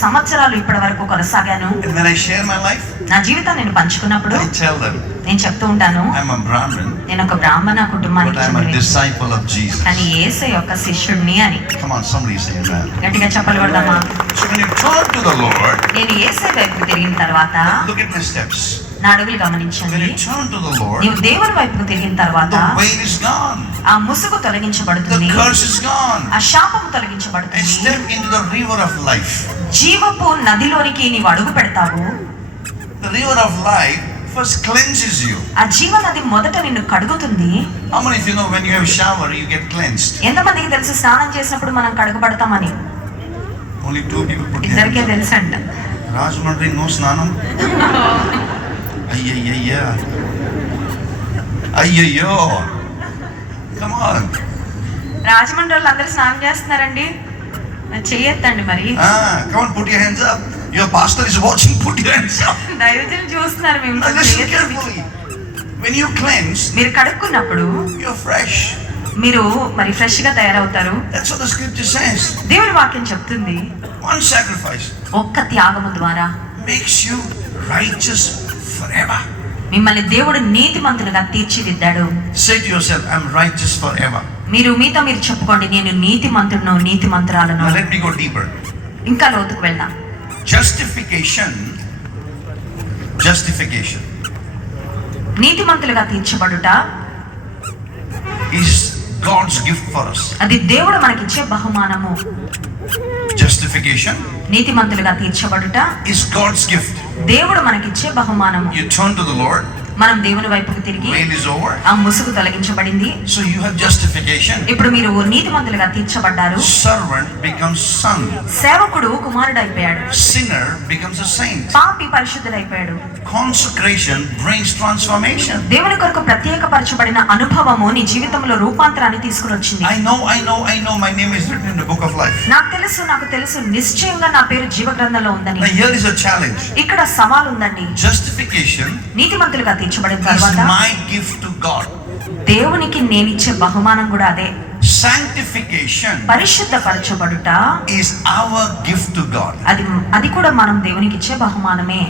సంవత్సరాలు ఇప్పటి వరకు కొనసాగాను నా జీవితం నేను పంచుకున్నప్పుడు నేను చెప్తూ ఉంటాను నేను ఒక బ్రాహ్మణ కుటుంబానికి యొక్క శిష్యుడిని అని. గట్టిగా చెప్పలేదమ్మా నేను ఏసే వైపు తిరిగిన తర్వాత నా అడుగులు గమనించండి. దేవుని వైపుకు తిరిగిన తర్వాత ఆ ముసుగు తొలగించబడుతుంది. నీవు అడుగు పెడతావు. The river of life first ఆ జీవ నది మొదట నిన్ను కడుగుతుంది. How తెలుసు స్నానం చేసినప్పుడు మనం కడుగుబడతామని? ఇద్దరికే తెలుసంట. రాజమండ్రి నో స్నానం? Ayyayyo. Come on. రాజమండ్రి వాళ్ళు అందరూ స్నానం చేస్తున్నారండి చెయ్యొద్దండి మరి Ah, watching, put your hands up. దైవజనులు చూస్తున్నారు మేము. When you cleanse, మీరు కడుక్కున్నప్పుడు you're fresh. మీరు మరి ఫ్రెష్గా తయారవుతారు. దేవుని వాక్యం చెప్తుంది ఒక్క త్యాగము ద్వారా makes you righteous మిమ్మల్ని దేవుడు నీతి మంతులుగా తీర్చిదిద్దాడు. Set yourself I am righteous for మీరు మీతో మీరు చెప్పుకోండి నేను నీతి మంత్రులను నీతి మంత్రాలను ఇంకా లోతుకు వెళ్దాం. Justification justification NITI మంతులుగా తీర్చబడుట God's gift for us. అది దేవుడు మనకిచ్చే బహుమానము Justification నీతిమంతులుగా తీర్చబడుట is God's gift. దేవుడు మనకిచ్చే బహుమానము You turn to the Lord, మనం దేవుని వైపుకు తిరిగి ఆ ముసుగు తొలగించబడింది. సో యు హావ్ జస్టిఫికేషన్ ఇప్పుడు మీరు నీతిమంతులుగా తీర్చబడ్డారు. సర్వెంట్ బికమ్స్ సన్ సేవకుడు కుమారుడు అయిపోయాడు సిన్నర్ బికమ్స్ అ సెయింట్ పాపి పరిశుద్ధుడైపోయాడు కాన్సక్రేషన్ బ్రెయిన్స్ ట్రాన్స్ఫర్మేషన్ దేవుని కొరకు ప్రత్యేక పరచబడిన అనుభవము నీ జీవితంలో రూపాంతరాన్ని తీసుకురొచ్చింది I know I know I know my name is written in the book of life నాకు తెలుసు నాకు తెలుసు. నిశ్చయంగా నా పేరు జీవ గ్రంథంలో ఉందని హియర్ ఇస్ అ ఛాలెంజ్ ఇక్కడ సవాల్ ఉందండి జస్టిఫికేషన్ నీతిమంతులుగా తీర్చబడిన is తర్వాత my gift to God. దేవునికి నేనిచ్చే బహుమానం కూడా అదే Sanctification పరిశుద్ధపరచబడుట is our gift to God. అది అది కూడా మనం దేవునికి ఇచ్చే బహుమానమే